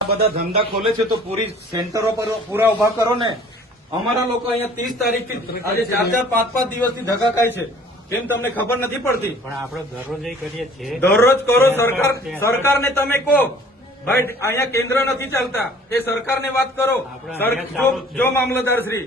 આ બધા ધંધા ખોલે છે તો પૂરી સેન્ટરો પર પૂરા ઊભા કરો ને. અમારા લોકો અહીંયા ત્રીસ તારીખથી આજે ચાર ચાર પાંચ પાંચ દિવસથી ધગાકાય ખાય છે. કેમ તમને ખબર નથી પડતી? પણ આપણે દરરોજ કરીએ છીએ. દરરોજ કરો સરકાર સરકારને તમે કહો. ભાઈ અહીંયા કેન્દ્ર નથી ચાલતા. એ સરકારને વાત કરો. જો મામલતદાર શ્રી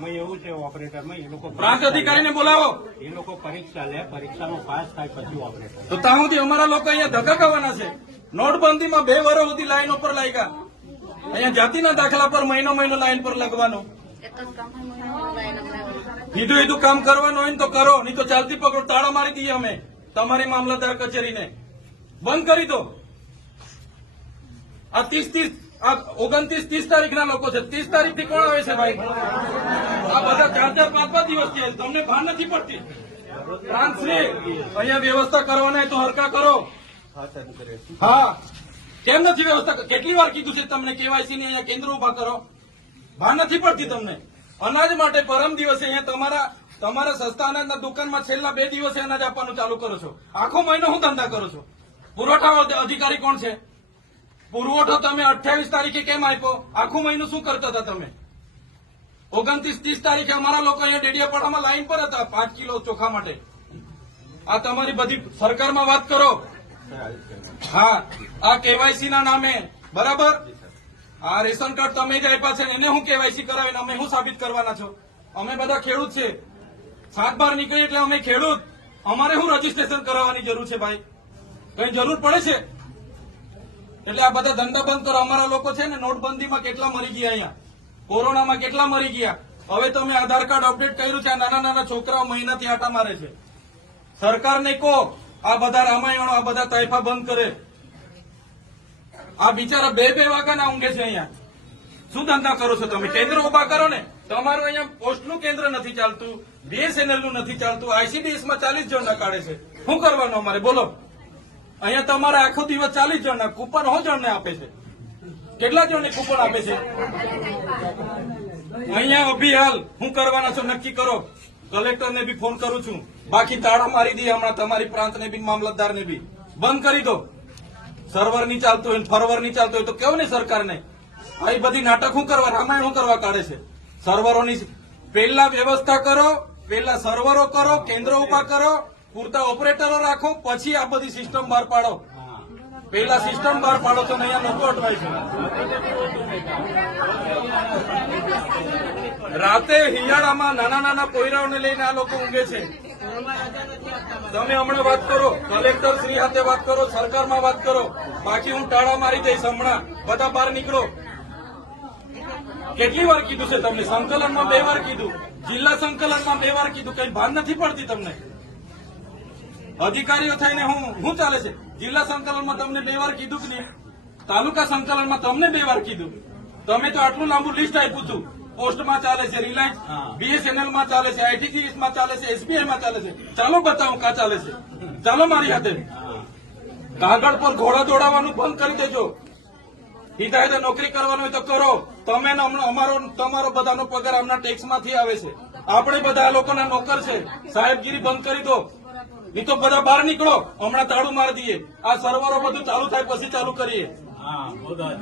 એમાં એવું છે ઓપરેટરમાં એ લોકો પ્રાંત અધિકારીને બોલાવો. એ લોકો પરીક્ષા લે પરીક્ષામાં પાસ થાય પછી ઓપરેટર. તો ત્યાં સુધી અમારા લોકો અહીંયા ધક્કા ખાવાના છે. નોટબંધીમાં બે વર્ષ સુધી લાઈન ઉપર લાગ્યા. અહીંયા જાતિના દાખલા પર મહિનો મહિનો લાઈન પર લગવાનો કીધું કીધું કામ કરવાનું હોય ને તો કરો નહીં તો ચાલતી પકડો તાળા મારી દઈએ અમે તમારી મામલતદાર કચેરીને. બંધ કરી દો. આ ત્રીસ ત્રીસ આ ઓગણત્રીસ ત્રીસ તારીખના લોકો છે. ત્રીસ તારીખથી કોણ આવે છે ભાઈ? આ બધા ચાર ચાર પાંચ પાંચ દિવસ છે. તમને ભાન નથી પડતી? પ્રાંતશ્રી અહીંયા વ્યવસ્થા કરવાના તો હરકા કરો. હા. કેમ નથી વ્યવસ્થા કેટલી વાર કીધું છે તમને કેવાયસી ને અહીંયા કેન્દ્ર ઊભા કરો? ભાન નથી પડતી તમને? અનાજ માટે પરમ દિવસે અહીંયા તમારા તમારા સસ્તા અનાજના દુકાનમાં છેલ્લા બે દિવસે અનાજ આપવાનું ચાલુ કરો છો. આખો મહિનો હું ધંધા કરો છો? પુરવઠા અધિકારી કોણ છે? પુરવઠો તમે અઠ્યાવીસ તારીખે કેમ આપ્યો? આખું મહિનો શું કરતા હતા તમે? ઓગણત્રીસ, ત્રીસ તારીખે અમારા લોકો અહીંયા ડેડિયાપાડામાં લાઈન પર હતા, પાંચ કિલો ચોખા માટે. આ તમારી બધી સરકારમાં વાત કરો. હા, આ કેવાયસી ના નામે. બરાબર? આ રેશન કાર્ડ તમે જ આપ્યા છે, એને હું કેવાયસી કરાવીને અમે શું સાબિત કરવાના છો? અમે બધા ખેડૂત છે. સાત બાર નીકળી એટલે અમે ખેડૂત. અમારે શું રજીસ્ટ્રેશન કરાવવાની જરૂર છે ભાઈ? કઈ જરૂર પડે છે? એટલે આ બધા ધંધા બંધ કરો. અમારા લોકો છે ને નોટબંધીમાં કેટલા મરી ગયા અહીંયા? કોરોનામાં કેટલા મરી ગયા? હવે તમે આધાર કાર્ડ અપડેટ કર્યું છે. આ નાના નાના છોકરાઓ મહિનાથી આટા મારે છે. સરકારને કહો, આ બધા રામાયણો, આ બધા તાઇફા બંધ કરે. આ બિચારા બે બે વાગ્યાના ઊંઘે છે અહીંયા. શું ધંધા કરો છો તમે? કેન્દ્ર ઊભા કરો ને. તમારું અહીંયા પોસ્ટનું કેન્દ્ર નથી ચાલતું બીએસએનએલનું નથી ચાલતું આઈસીડીએસમાં ચાલીસ જણના કાઢે છે. શું કરવાનું અમારે? બોલો. અહીંયા તમારે આખો દિવસ ચાલીસ જણના, કૂપન હો જણને આપે છે? કેટલા જણને કૂપન આપે છે? અહીંયા અભી હાલ હું કરવાના છો, નક્કી કરો. કલેક્ટરને બી ફોન કરું છું. બાકી તાળા મારી દઈએ હમણાં તમારી પ્રાંતને બી મામલતદારને બી. બંધ કરી દો. સર્વર નહીં ચાલતું હોય ફરવર નહીં ચાલતું હોય તો કેવું ને સરકારને? આ ઈ બધી નાટક શું કરવા, રામાયણ શું કરવા કાઢે છે. સર્વરોની પહેલા વ્યવસ્થા કરો, પહેલા સર્વરો કરો, કેન્દ્રો ઊભા કરો, પૂરતા ઓપરેટરો રાખો, પછી આ બધી સિસ્ટમ બહાર પાડો. પહેલા સિસ્ટમ બહાર પાડો તો અહીંયા લોકો અટવાય રાતે હિયાળામાં નાના નાના પોયરાઓને લઈને આ લોકો ઊંઘે છે. તમે હમણાં વાત કરો કલેક્ટર શ્રી સાથે વાત કરો, સરકારમાં વાત કરો. બાકી હું ટાળા મારી દઈશ હમણાં. બધા બહાર નીકળો. કેટલી વાર કીધું છે તમને? સંકલનમાં બે વાર કીધું. જિલ્લા સંકલનમાં બે વાર કીધું. કઈ ભાન નથી પડતી તમને? અધિકારીઓ થઈને હું શું ચાલે છે? જિલ્લા સંકલનમાં તમને બે વાર કીધું કે નહીં? તાલુકા સંકલનમાં તમને બે વાર કીધું. તમે તો આટલું લાંબુ લિસ્ટ આપ્યું હતું. પોસ્ટમાં ચાલે છે રિલાયન્સ બીએસએનએલમાં ચાલે છે આઈટીસીએસમાં ચાલે છે એસબીઆઈ માં ચાલે છે. ચાલો બતાવો કા ચાલે છે. ચાલો મારી હાથે. કાગળ પર ઘોડા દોડાવવાનું બંધ કરી દેજો. હિદાયતે નોકરી કરવાનું હોય તો કરો. તમે અમારો તમારો બધાનો પગાર આમના ટેક્સમાંથી આવે છે. આપણે બધા લોકોના નોકર છે. સાહેબગીરી બંધ કરી દો. નહીં તો બધા બહાર નીકળો. હમણાં તાળું મારી દઈએ. આ સર્વરો બધું ચાલુ થાય પછી ચાલુ કરીએ.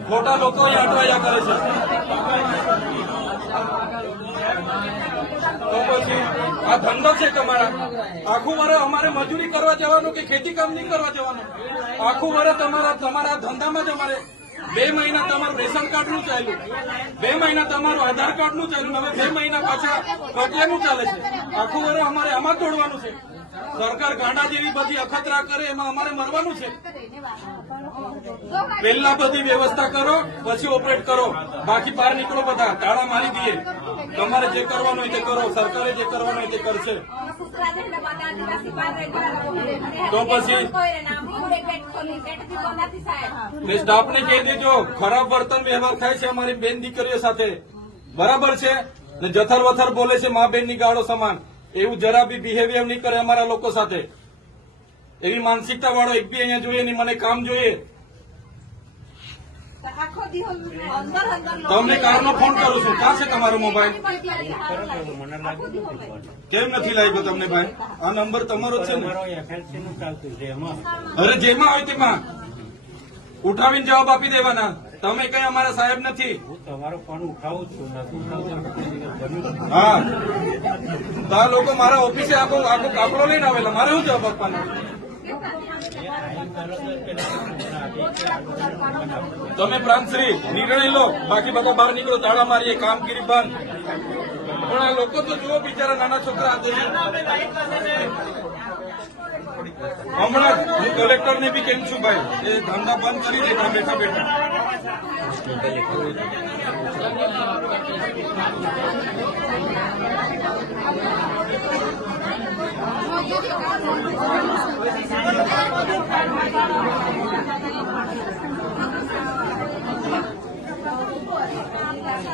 ખોટા લોકો અટવાયા કરે છે. તો પછી આ ધંધો છે તમારા. આખું વર્ષ અમારે મજૂરી કરવા જવાનું કે ખેતી કામ નહીં કરવા જવાનું? આખું વર્ષ તમારા તમારા ધંધામાં જ અમારે બે મહિના તમારું રેશન કાર્ડનું ચાલ્યું. બે મહિના તમારું આધાર કાર્ડનું ચાલ્યું. હવે બે મહિના પાછા પ્રક્રિયાનું ચાલે છે. આખું વર્ષ અમારે આમાં તોડવાનું છે. સરકાર ગાંડા જેવી બધી અખતરા કરે એમાં અમારે મરવાનું છે. પહેલા બધી વ્યવસ્થા કરો પછી ઓપરેટ કરો. બાકી બહાર નીકળો બધા તાળા મારી દઈએ. તમારે જે કરવાનું હોય તે કરો સરકારે જે કરવાનું હોય તે કરશે. તો પછી? ને સ્ટાફને કહી દેજો ખરાબ વર્તન વ્યવહાર થાય છે અમારી બેન દીકરીઓ સાથે. બરાબર છે? જથર વથર બોલે છે મા બેનની ગાળો સમાન. એવું જરા બી બિહેવિયર નહીં કરે અમારા લોકો સાથે. એવી માનસિકતા વાળો એક બી અહીંયા જોઈએ નહીં મને કામ જોઈએ. આખો દિવસ અંદર અંદર લોકો- તમને કારનો ફોન કરું છું. ક્યાં છે તમારો મોબાઈલ. કેમ નથી લાગ્યો તમને ભાઈ? આ નંબર તમારો છે ને? અરે જેમાં હોય તેમાં. ઉઠાવીને જવાબ આપી દેવાના. તમે કઈ અમારા સાહેબ નથી? હું તમારો ફોન ઉઠાવું છું. હા. આ લોકો મારા ઓફિસે આખો આખો કાપડો લઈને આવેલા. મારે શું જવાબ આપવાનો? તમે પ્રાંતશ્રી નિર્ણય લો. બાકી બધા બહાર નીકળો તાળા મારીએ કામગીરી બંધ. પણ આ લોકો તો જુઓ બિચારા નાના છોકરા. હમણાં હું કલેક્ટરને બી કેમ છું ભાઈ એ ધંધા બંધ કરી દે બેઠા બેઠા